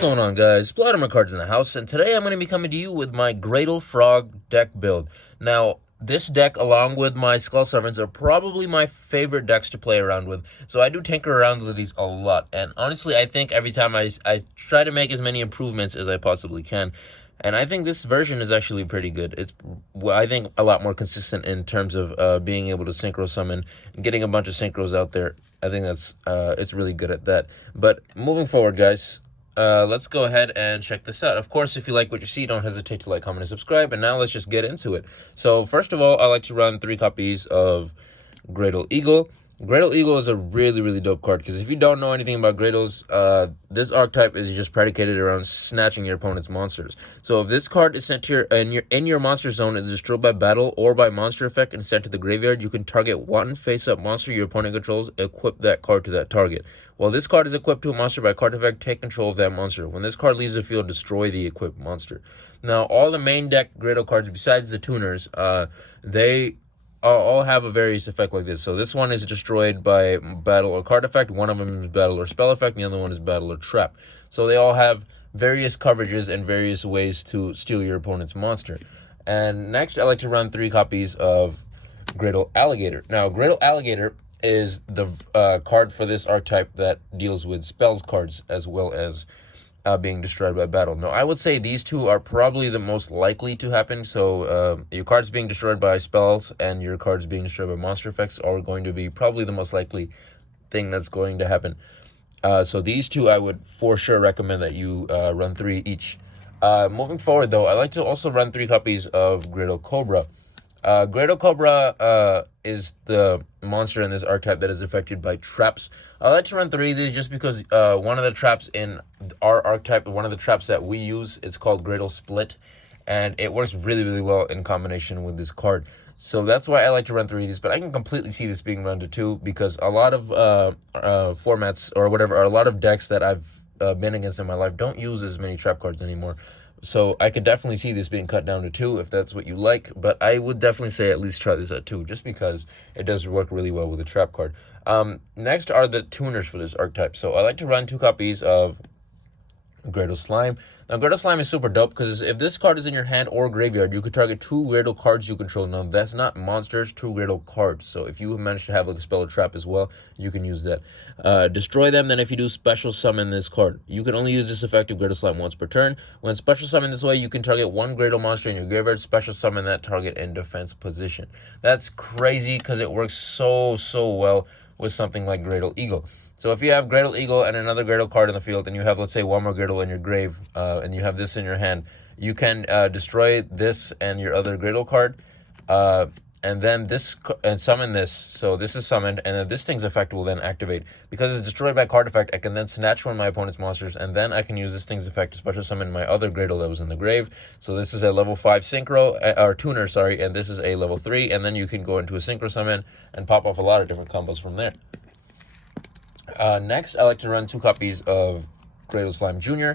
going on, guys? Vladimir Cards in the house, and today I'm going to be coming to you with my Graydle Frog deck build. Now, this deck, along with my Skull Summons, are probably my favorite decks to play around with, so I do tinker around with these a lot, and honestly, I think every time I try to make as many improvements as I possibly can, and I think this version is actually pretty good. It's, I think, a lot more consistent in terms of being able to Synchro Summon and getting a bunch of Synchros out there. I think that's, it's really good at that. But moving forward, guys, let's go ahead and check this out. Of course, if you like what you see, don't hesitate to like, comment, and subscribe. And now let's just get into it. So first of all, I like to run 3 copies of Graydle Eagle. Graydle Eagle is a really, really dope card, because if you don't know anything about Graydles, this archetype is just predicated around snatching your opponent's monsters. So if this card is sent to your monster zone, is destroyed by battle or by monster effect and sent to the graveyard, you can target one face-up monster your opponent controls, equip that card to that target. While this card is equipped to a monster by card effect, take control of that monster. When this card leaves the field, destroy the equipped monster. Now, all the main deck Graydle cards, besides the tuners, they all have a various effect like this. So this one is destroyed by battle or card effect. One of them is battle or spell effect. The other one is battle or trap. So they all have various coverages and various ways to steal your opponent's monster. And next, I like to run 3 copies of Graydle Alligator. Now, Graydle Alligator is the card for this archetype that deals with spells cards as well as being destroyed by battle. Now, I would say these two are probably the most likely to happen. So your cards being destroyed by spells and your cards being destroyed by monster effects are going to be probably the most likely thing that's going to happen. So these two I would for sure recommend that you run 3 each. Moving forward, though, I like to also run 3 copies of Graydle Cobra. Graydle Cobra is the monster in this archetype that is affected by traps. I like to run 3 of these just because one of the traps in our archetype, one of the traps that we use, it's called Graydle Split, and it works really, really well in combination with this card. So that's why I like to run 3 of these, but I can completely see this being run to 2 because a lot of formats or whatever, or a lot of decks that I've been against in my life don't use as many trap cards anymore. So I could definitely see this being cut down to 2 if that's what you like, but I would definitely say at least try this at 2 just because it does work really well with a trap card. Next are the tuners for this archetype. So I like to run 2 copies of Graydle Slime. Now, Graydle Slime is super dope because if this card is in your hand or graveyard, you could target 2 Graydle cards you control. Now, that's not monsters, 2 Graydle cards. So if you manage to have like a spell or trap as well, you can use that. Destroy them, then if you do special summon this card. You can only use this effect of Graydle Slime once per turn. When special summon this way, you can target 1 Graydle monster in your graveyard, special summon that target in defense position. That's crazy because it works so well with something like Graydle Eagle. So if you have Graydle Eagle and another Graydle card in the field, and you have, let's say, 1 more Graydle in your grave, and you have this in your hand, you can destroy this and your other Graydle card, and then this, and summon this. So this is summoned, and then this thing's effect will then activate. Because it's destroyed by card effect, I can then snatch one of my opponent's monsters, and then I can use this thing's effect to special summon my other Graydle that was in the grave. So this is a level 5 synchro, or tuner, sorry, and this is a level 3, and then you can go into a synchro summon and pop off a lot of different combos from there. Next, I like to run 2 copies of Graydle Slime Jr.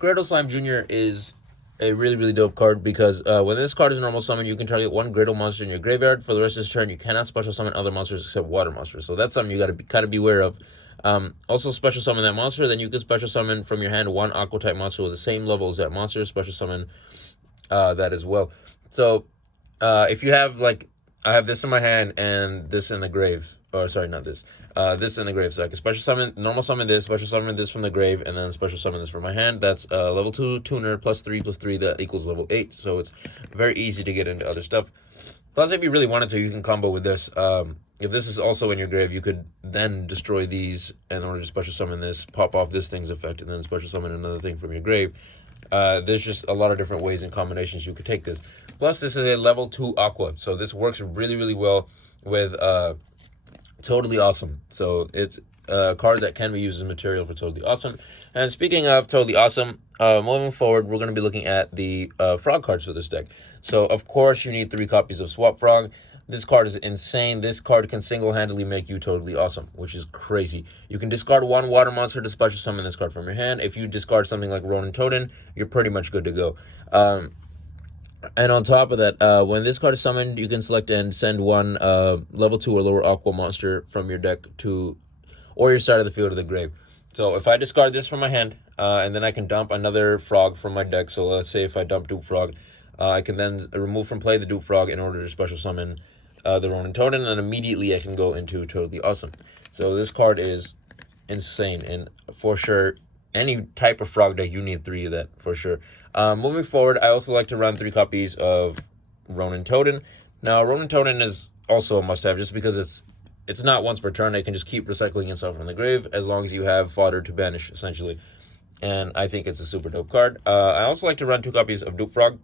Graydle Slime Jr. is a really, really dope card because when this card is a normal summon, you can target 1 Graydle monster in your graveyard. For the rest of this turn, you cannot special summon other monsters except water monsters. So that's something you got to kind of beware of. Also, special summon that monster. Then you can special summon from your hand 1 Aqua type monster with the same level as that monster. Special summon that as well. So if you have, like, I have this in my hand and this in the grave. Or sorry, not this. This in the grave. So I can special summon, normal summon this, special summon this from the grave, and then special summon this from my hand. That's level 2 tuner plus 3 plus 3. That equals level 8. So it's very easy to get into other stuff. Plus, if you really wanted to, you can combo with this. If this is also in your grave, you could then destroy these in order to special summon this, pop off this thing's effect, and then special summon another thing from your grave. There's just a lot of different ways and combinations you could take this. Plus, this is a level 2 Aqua, so this works really, really well with Totally Awesome. So it's a card that can be used as material for Totally Awesome. And speaking of Totally Awesome, moving forward, we're going to be looking at the Frog cards for this deck. So, of course, you need 3 copies of Swap Frog. This card is insane. This card can single-handedly make you totally awesome, which is crazy. You can discard 1 water monster to special summon this card from your hand. If you discard something like Ronin Totem, you're pretty much good to go. And on top of that, when this card is summoned, you can select and send 1 level 2 or lower Aqua monster from your deck to, or your side of the field to the grave. So if I discard this from my hand, and then I can dump another frog from my deck. So let's say if I dump Dupe Frog, I can then remove from play the Dupe Frog in order to special summon the Ronin Totem, and then immediately I can go into Totally Awesome. So this card is insane, and for sure, any type of frog deck, you need 3 of that, for sure. Moving forward, I also like to run 3 copies of Ronin Totem. Now, Ronin Totem is also a must-have, just because it's not once per turn. It can just keep recycling itself from the grave, as long as you have fodder to banish, essentially. And I think it's a super dope card. I also like to run 2 copies of Dupe Frog.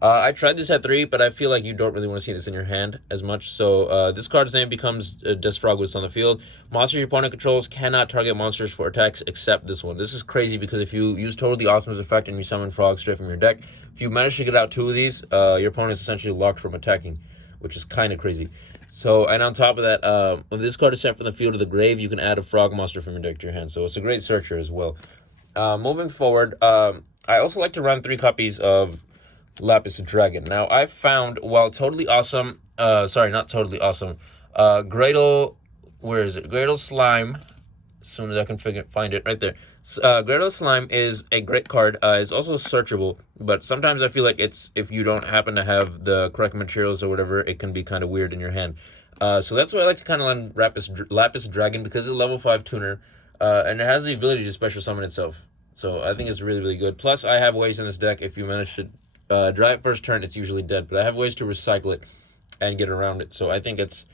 I tried this at 3, but I feel like you don't really want to see this in your hand as much. So this card's name becomes Death Frog when it's on the field. Monsters your opponent controls cannot target monsters for attacks except this one. This is crazy because if you use Totally Awesome's effect and you summon frogs straight from your deck, if you manage to get out 2 of these, your opponent is essentially locked from attacking, which is kind of crazy. So, and on top of that, when this card is sent from the field to the grave, you can add a frog monster from your deck to your hand. So it's a great searcher as well. Moving forward, I also like to run 3 copies of Lapis Dragon. Now, I found, while Totally Awesome, sorry, not Totally Awesome, Graydle, where is it? Graydle Slime, as soon as I can find it, right there. Graydle Slime is a great card. It's also searchable, but sometimes I feel like if you don't happen to have the correct materials or whatever, it can be kind of weird in your hand. So that's why I like to kind of learn Lapis Dragon, because it's a level 5 tuner, and it has the ability to special summon itself. So I think it's really, really good. Plus, I have ways in this deck, if you manage to dry it first turn, it's usually dead, but I have ways to recycle it and get around it. So I think it's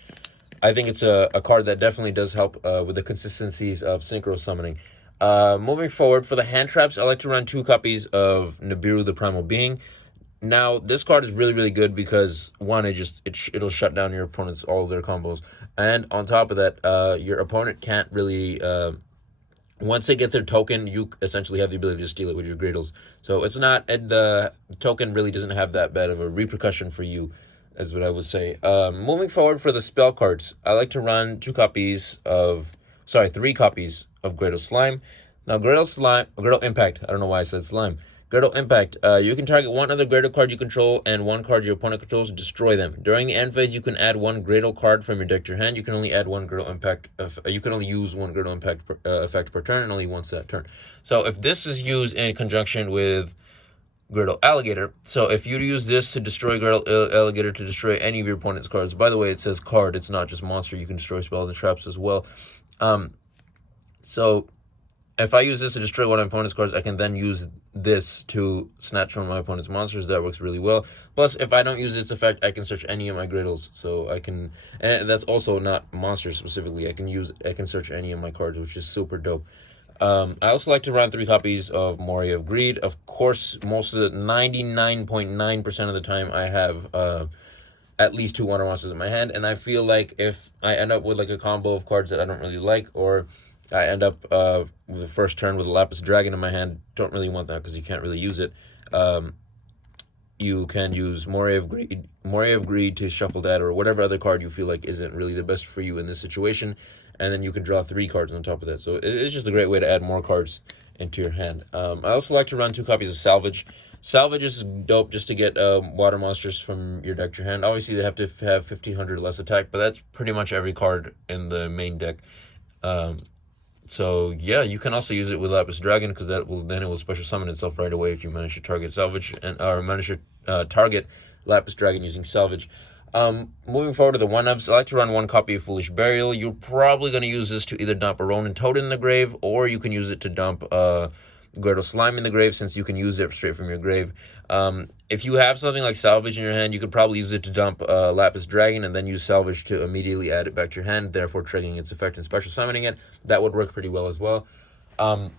a card that definitely does help with the consistencies of synchro summoning. Moving forward, for the hand traps, I like to run 2 copies of Nibiru the Primal Being. Now, this card is really, really good because, one, it'll shut down your opponent's all of their combos, and on top of that, your opponent can't really once they get their token, you essentially have the ability to steal it with your Graydles. So it's not, the token really doesn't have that bad of a repercussion for you, is what I would say. Moving forward, for the spell cards, I like to run 3 copies of Graydle Slime. Now, Graydle Impact, I don't know why I said Slime. Graydle Impact, you can target 1 other Graydle card you control and 1 card your opponent controls to destroy them. During the end phase, you can add 1 Graydle card from your deck to your hand. You can only add 1 Graydle Impact. You can only use 1 Graydle Impact effect per turn, and only once that turn. So if this is used in conjunction with Graydle Alligator, so if you use this to destroy Graydle Alligator to destroy any of your opponent's cards, by the way, it says card, it's not just monster. You can destroy spells and traps as well. So if I use this to destroy one of my opponent's cards, I can then use this to snatch one of my opponent's monsters. That works really well. Plus, if I don't use this effect, I can search any of my Graydles. So I can, and that's also not monsters specifically. I can search any of my cards, which is super dope. I also like to run 3 copies of Moria of Greed. Of course, most of the 99.9% of the time, I have at least 2 water monsters in my hand, and I feel like if I end up with like a combo of cards that I don't really like, or I end up with the first turn with a Lapis Dragon in my hand, don't really want that because you can't really use it. You can use Moria of Greed to shuffle that, or whatever other card you feel like isn't really the best for you in this situation, and then you can draw 3 cards on top of that. So it's just a great way to add more cards into your hand. I also like to run 2 copies of Salvage. Salvage is dope just to get water monsters from your deck to your hand. Obviously, they have to have 1,500 less attack, but that's pretty much every card in the main deck. So yeah, you can also use it with Lapis Dragon, because it will special summon itself right away if you manage to target Salvage, or manage to target Lapis Dragon using Salvage. Moving forward to the 1-ofs, I like to run 1 copy of Foolish Burial. You're probably going to use this to either dump a Ronin Totem in the grave, or you can use it to dump Graydle Slime in the grave, since you can use it straight from your grave. If you have something like Salvage in your hand, you could probably use it to dump Lapis Dragon, and then use Salvage to immediately add it back to your hand, therefore triggering its effect and special summoning it. That would work pretty well as well. Other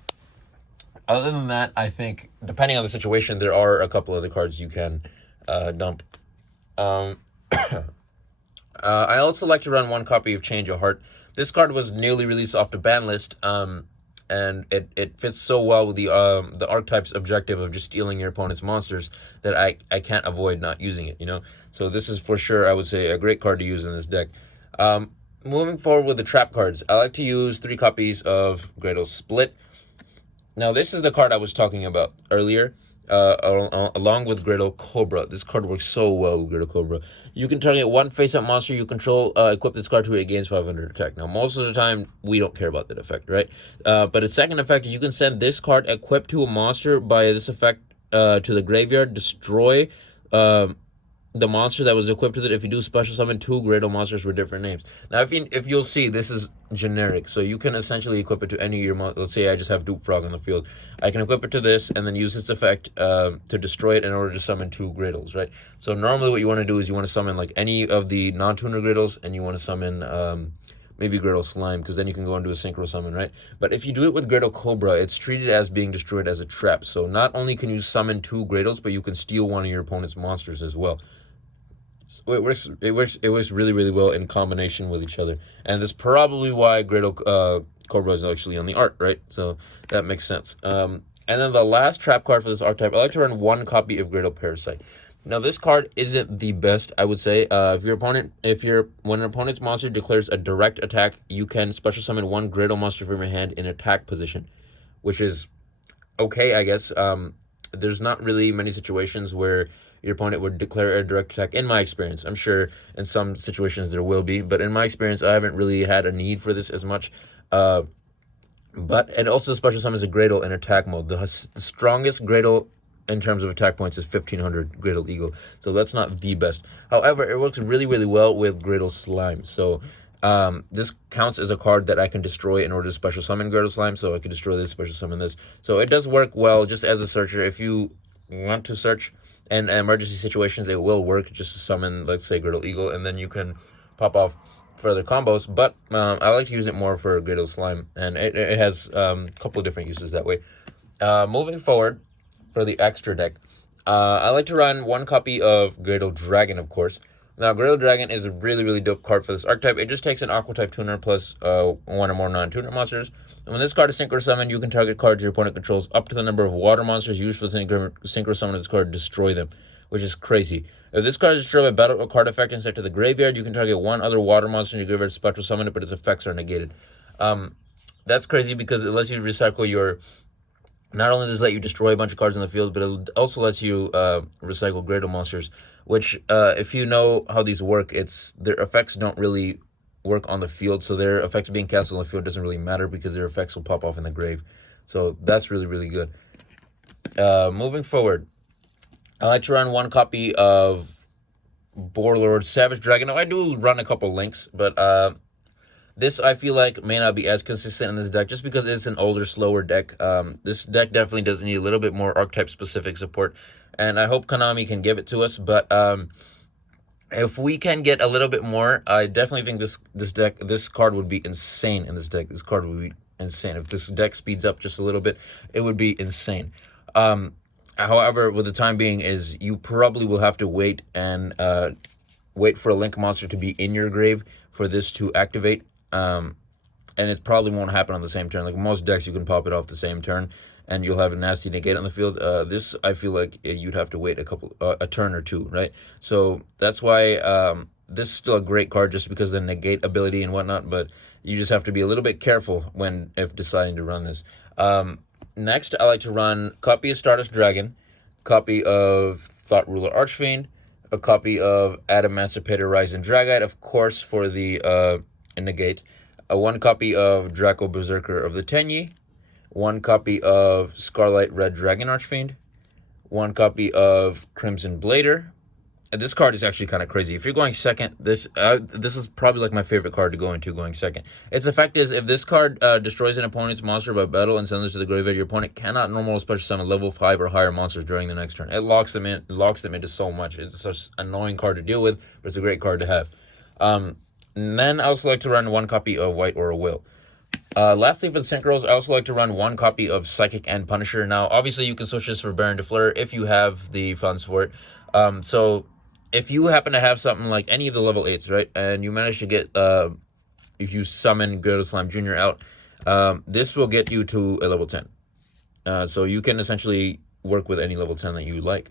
than that, I think, depending on the situation, there are a couple other cards you can dump. I also like to run 1 copy of Change of Heart. This card was newly released off the ban list, and it fits so well with the archetype's objective of just stealing your opponent's monsters that I can't avoid not using it, you know? So this is for sure, I would say, a great card to use in this deck. Moving forward with the trap cards, I like to use 3 copies of Graydle Split. Now, this is the card I was talking about earlier. along with Graydle Cobra. This card works so well with Graydle Cobra. You can target one face-up monster you control, equip this card to it, gains 500 attack. Now, most of the time, we don't care about that effect, right? But its second effect is you can send this card equipped to a monster by this effect to the graveyard, destroy the monster that was equipped with it. If you do special summon 2 Graydle monsters with different names. Now, if you'll see, this is generic, so you can essentially equip it to any of your monsters. Let's say I just have Dupe Frog on the field. I can equip it to this and then use this effect to destroy it in order to summon 2 Graydles, right? So normally what you want to do is you want to summon like any of the non-tuner Graydles, and you want to summon maybe Graydle Slime, because then you can go and do a synchro summon, right? But if you do it with Graydle Cobra, it's treated as being destroyed as a trap. So not only can you summon 2 Graydles, but you can steal one of your opponent's monsters as well. So it works really, really well in combination with each other. And that's probably why Graydle Cobra is actually on the art, right? So that makes sense. And then the last trap card for this archetype, I like to run 1 copy of Graydle Parasite. Now, this card isn't the best, I would say. When an opponent's monster declares a direct attack, you can special summon 1 Graydle monster from your hand in attack position, which is okay, I guess. There's not really many situations where your opponent would declare a direct attack, in my experience. I'm sure in some situations there will be, but in my experience, I haven't really had a need for this as much. And also special summons a Graydle in attack mode. The strongest Graydle in terms of attack points is 1500 Graydle Eagle, so that's not the best. However, it works really, really well with Graydle Slime. So this counts as a card that I can destroy in order to special summon Graydle Slime, so I can destroy this, special summon this. So it does work well just as a searcher. If you want to search in emergency situations, it will work just to summon, let's say, Graydle Eagle, and then you can pop off further combos. But I like to use it more for Graydle Slime, and it has a couple of different uses that way. Moving forward, for the extra deck, I like to run 1 copy of Graydle Dragon, of course. Now, Graydle Dragon is a really, really dope card for this archetype. It just takes an Aqua type tuner plus 1 or more non-tuner monsters. And when this card is synchro summoned, you can target cards your opponent controls up to the number of water monsters used for the synchro summon of this card, destroy them, which is crazy. If this card is destroyed by battle or card effect and sent to the graveyard, you can target 1 other water monster in your graveyard, special summon it, but its effects are negated. That's crazy because it lets you recycle your... Not only does it let you destroy a bunch of cards in the field, but it also lets you recycle Graydle monsters, which, if you know how these work, their effects don't really work on the field, so their effects being canceled on the field doesn't really matter because their effects will pop off in the grave. So that's really, really good. Moving forward, I like to run 1 copy of Boarlord Savage Dragon. Now, I do run a couple links, but this, I feel like, may not be as consistent in this deck just because it's an older, slower deck. This deck definitely does need a little bit more archetype-specific support, and I hope Konami can give it to us. But if we can get a little bit more, I definitely think this card would be insane in this deck. This card would be insane. If this deck speeds up just a little bit, it would be insane. However, with the time being, is you probably will have to wait and wait for a Link monster to be in your grave for this to activate. And it probably won't happen on the same turn. Like most decks, you can pop it off the same turn, and you'll have a nasty negate on the field. This, I feel like you'd have to wait a turn or 2, right? So that's why this is still a great card just because of the negate ability and whatnot, but you just have to be a little bit careful if deciding to run this. Next, I like to run copy of Stardust Dragon, copy of Thought Ruler Archfiend, a copy of Adamancipator Rising Dragite, of course, for the negate, 1 copy of Draco Berserker of the Tenyi, 1 copy of Scarlet Red Dragon Archfiend, 1 copy of Crimson Blader. And this card is actually kind of crazy. If you're going second, this is probably like my favorite card to go into going second. Its effect is if this card destroys an opponent's monster by battle and sends it to the graveyard, your opponent cannot normal special summon level 5 or higher monsters during the next turn. It locks them into so much. It's such an annoying card to deal with, but it's a great card to have. And then I also like to run 1 copy of White Aura Will. Lastly, for the synchros, I also like to run 1 copy of Psychic and Punisher. Now, obviously, you can switch this for Baron de Fleur if you have the funds for it. So if you happen to have something like any of the level 8s, right, and you manage to get, if you summon Graydle Slime Jr. out, this will get you to a level 10. So you can essentially work with any level 10 that you like.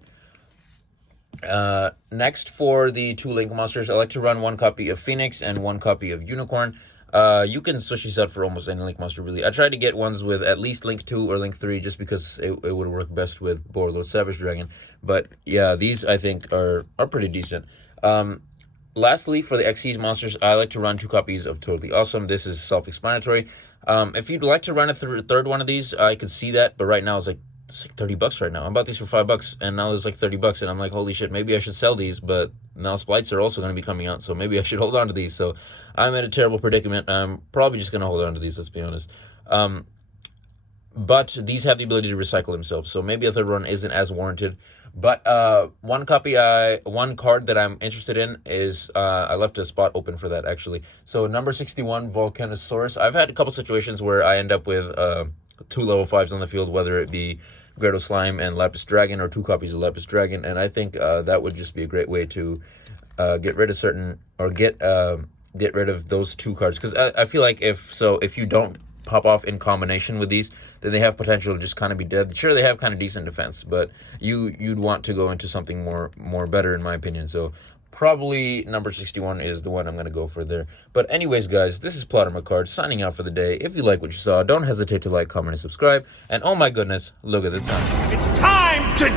Next, for the 2 Link monsters, I like to run 1 copy of Phoenix and 1 copy of Unicorn. You can switch these out for almost any Link monster, really. I tried to get ones with at least Link 2 or Link 3 just because it would work best with Warlord Savage Dragon. But yeah, these I think are pretty decent. Lastly, for the XC's monsters, I like to run 2 copies of Totally Awesome. This is self-explanatory. If you'd like to run a third one of these, I could see that, but right now it's like $30 right now. I bought these for $5, and now it's like $30, and I'm like, holy shit, maybe I should sell these, but now splites are also going to be coming out, so maybe I should hold on to these. So I'm in a terrible predicament. I'm probably just going to hold on to these, let's be honest. But these have the ability to recycle themselves, so maybe a third one isn't as warranted. But one card that I'm interested in is, I left a spot open for that, actually. So number 61, Volcanosaurus. I've had a couple situations where I end up with 2 level 5s on the field, whether it be Graydle Slime and Lapis Dragon, or 2 copies of Lapis Dragon, and I think that would just be a great way to get rid of get rid of those 2 cards, because I feel like if you don't pop off in combination with these, then they have potential to just kind of be dead. Sure, they have kind of decent defense, but you'd want to go into something more better, in my opinion. So probably number 61 is the one I'm going to go for there. But anyways, guys, this is Plotter McCard signing out for the day. If you like what you saw, don't hesitate to like, comment, and subscribe. And oh my goodness, look at the time. It's time to